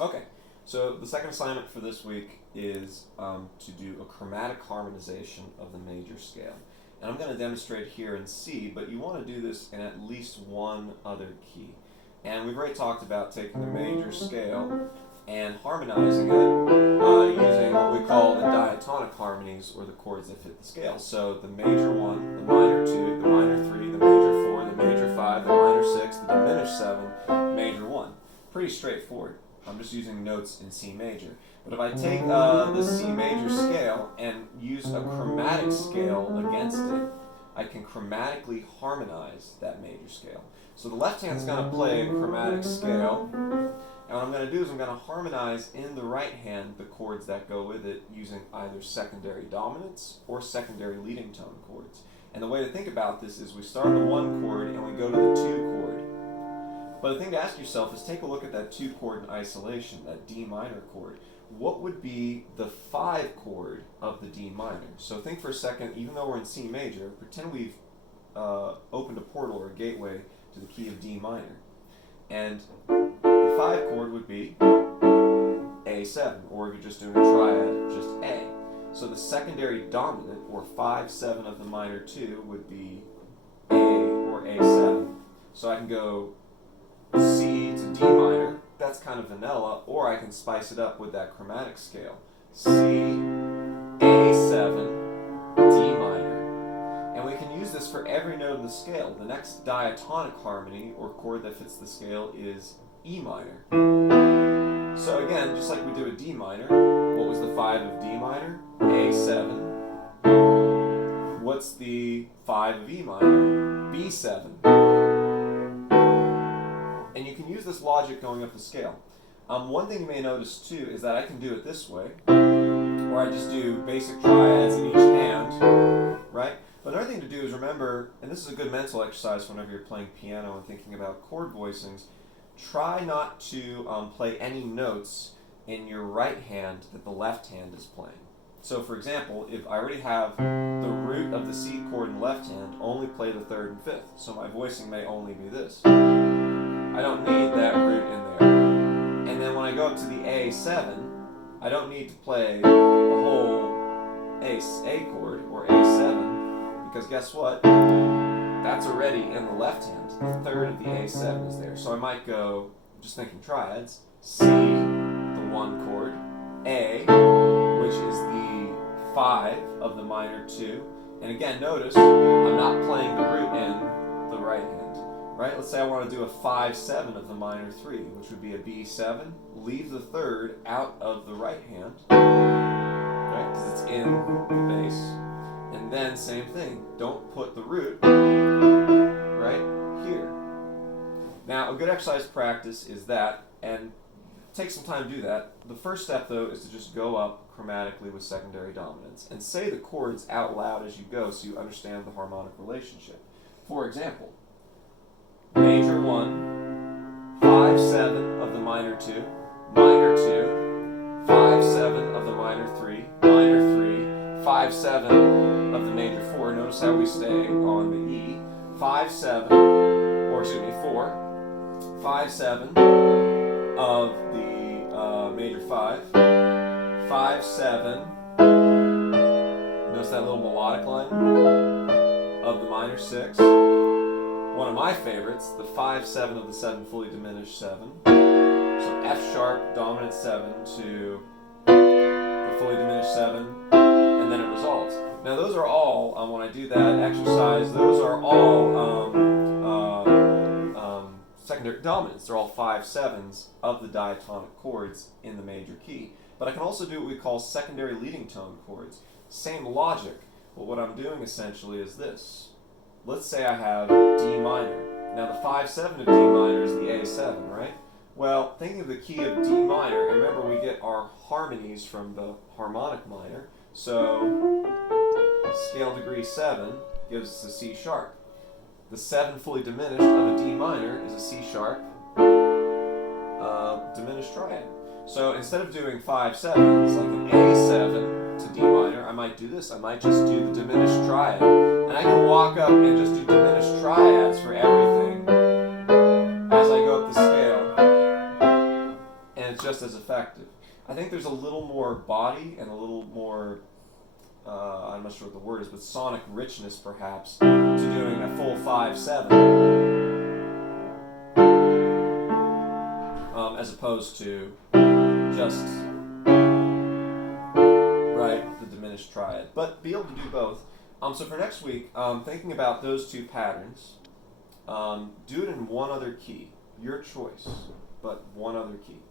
Okay, so the second assignment for this week is to do a chromatic harmonization of the major scale. And I'm going to demonstrate here in C, but you want to do this in at least one other key. And we've already talked about taking the major scale and harmonizing it using what we call the diatonic harmonies, or the chords that fit the scale. So the major 1, the minor 2, the minor 3, the major 4, the major 5, the minor 6, the diminished 7, major 1. Pretty straightforward. I'm just using notes in C major. But if I take the C major scale and use a chromatic scale against it, I can chromatically harmonize that major scale. So the left hand's going to play a chromatic scale, and what I'm going to do is I'm going to harmonize in the right hand the chords that go with it using either secondary dominants or secondary leading tone chords. And the way to think about this is we start on the 1 chord and we go to the 2 chord. But the thing to ask yourself is take a look at that 2 chord in isolation, that D minor chord. What would be the 5 chord of the D minor? So think for a second, even though we're in C major, pretend we've opened a portal or a gateway to the key of D minor. And the 5 chord would be A7, or if you're just doing a triad, just A. So the secondary dominant, or 5/7 of the minor 2, would be A or A7. So I can go C to D minor, that's kind of vanilla, or I can spice it up with that chromatic scale. C, A7, D minor. And we can use this for every note of the scale. The next diatonic harmony, or chord that fits the scale, is E minor. So again, just like we did with D minor, what was the 5 of D minor? A7. What's the 5 of E minor? B7. And you can use this logic going up the scale. One thing you may notice too is that I can do it this way, where I just do basic triads in each hand, right? But another thing to do is remember, and this is a good mental exercise whenever you're playing piano and thinking about chord voicings, try not to play any notes in your right hand that the left hand is playing. So for example, if I already have the root of the C chord in the left hand, only play the 3rd and 5th. So my voicing may only be this. I don't need that root in there. And then when I go up to the A7, I don't need to play the whole A chord, or A7, because guess what? That's already in the left hand. The 3rd of the A7 is there. So I might go, just thinking triads, C, the 1 chord, A, which is the 5 of the minor 2. And again, notice, I'm not playing the root in the right hand. Right? Let's say I want to do a 5/7 of the minor 3, which would be a B7. Leave the 3rd out of the right hand, right? Because it's in the bass. And then same thing. Don't put the root right here. Now, a good exercise practice is that, and take some time to do that. The first step, though, is to just go up chromatically with secondary dominants and say the chords out loud as you go so you understand the harmonic relationship. For example, major 1, 5/7 of the minor 2, minor 2, 5/7 of the minor 3, minor 3, 5/7 of the major 4. Notice how we stay on the E. 5/7, or excuse me, 4, 5/7 of the major 5, 5/7. Notice that little melodic line of the minor 6. One of my favorites, the 5/7 of the 7 fully diminished 7. So F sharp, dominant 7 to the fully diminished 7, and then it resolves. Now those are all, when I do that exercise, those are all secondary dominants. They're all 5/7s of the diatonic chords in the major key. But I can also do what we call secondary leading tone chords. Same logic, but what I'm doing essentially is this. Let's say I have D minor. Now the 5/7 of D minor is the A7, right? Well, thinking of the key of D minor, and remember we get our harmonies from the harmonic minor, so scale degree 7 gives us a C sharp. The 7 fully diminished of a D minor is a C sharp diminished triad. So instead of doing 5/7s, like an A7 to D minor, I might do this. I might just do the diminished triad. And I can walk up and just do diminished triads for everything as I go up the scale. And it's just as effective. I think there's a little more body and a little more, I'm not sure what the word is, but sonic richness perhaps to doing a full 5/7 as opposed to just the diminished triad. But be able to do both. So for next week, thinking about those two patterns, do it in one other key, your choice, but one other key.